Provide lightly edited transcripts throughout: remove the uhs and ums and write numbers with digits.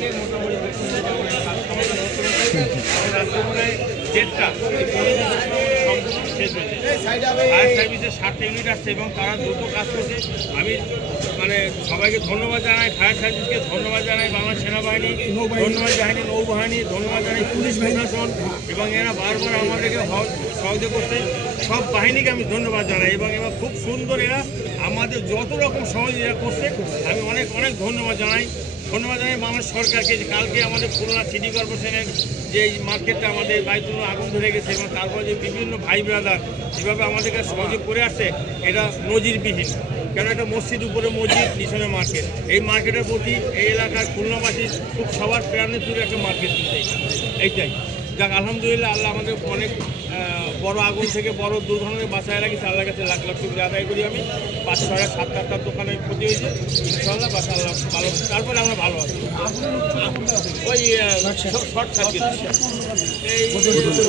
থেকে মোটামুটি ডেটটা সম্পূর্ণ শেষ হয়েছে। ফায়ার সার্ভিসের 7টা ইউনিট আসছে এবং তারা দ্রুত কাজ করছে। আমি মানে সবাইকে ধন্যবাদ জানাই, ফায়ার সার্ভিসকে ধন্যবাদ জানাই, বাংলাদেশ সেনাবাহিনী ধন্যবাদ জানাই, নৌবাহিনী ধন্যবাদ জানাই, পুলিশ প্রশাসন এবং এরা বারবার আমাদেরকে সহযোগিতা করছে। সব বাহিনীকে আমি ধন্যবাদ জানাই এবং এবার খুব সুন্দর এরা আমাদের যত রকম সহযোগিতা করছে আমি অনেক অনেক ধন্যবাদ জানাই। বাংলাদেশ সরকারকে যে কালকে আমাদের খুলনা সিটি কর্পোরেশনের যে মার্কেটটা আমাদের বাইতুল আগুন ধরে গেছে এবং তারপর যে বিভিন্ন ভাই ব্রাদার যেভাবে আমাদেরকে সহযোগ করে আসছে এটা নজিরবিহীন। কেন একটা মসজিদ উপরে মসজিদ পিছনে মার্কেট, এই মার্কেটের প্রতি এই এলাকার খুলনাবাসীর খুব সবার প্রাণের তুলে একটা মার্কেট দিতে এইটাই। যাক আলহামদুলিল্লাহ, আল্লাহ আমাদের অনেক বড় আগুন থেকে বড় দুর্ঘটনাকে বাঁচায় রাখিছে। আল্লাহর কাছে লাখ লাখ শুকরিয়া আদায় করি। আমি 5, 6, 7, 8টা দোকানে ক্ষতি হয়েছে, ইনশাআল্লাহ বাসা আল্লাহ ভালো, তারপরে আমরা ভালো আছি। ওই শর্ট সার্কিট এই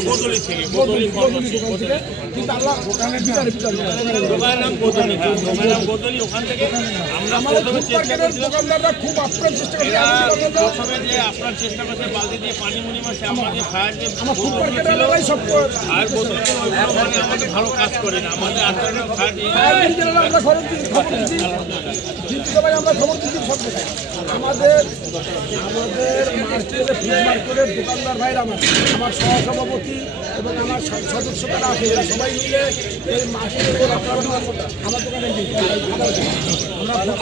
বদলি থেকে দোকানের নাম বদলি, দোকানের নাম বদলি। ওখান থেকে আমরা প্রথমে চেষ্টা করছিলাম, প্রথমে যে আপনার চেষ্টা করছে বালতি দিয়ে পানি মুনি মাসে আমাদের ফায়ার যে আর বদলি মানে আমাদের ভালো কাজ করে না, আমাদের আচরণে আমাদের মার্কেটের দোকানদার ভাইরা আমার সহসভাপতি এবং আমার সদস্যরা আছে, এরা সবাই মিলে এই মার্কেটের আমার দোকানে আমরা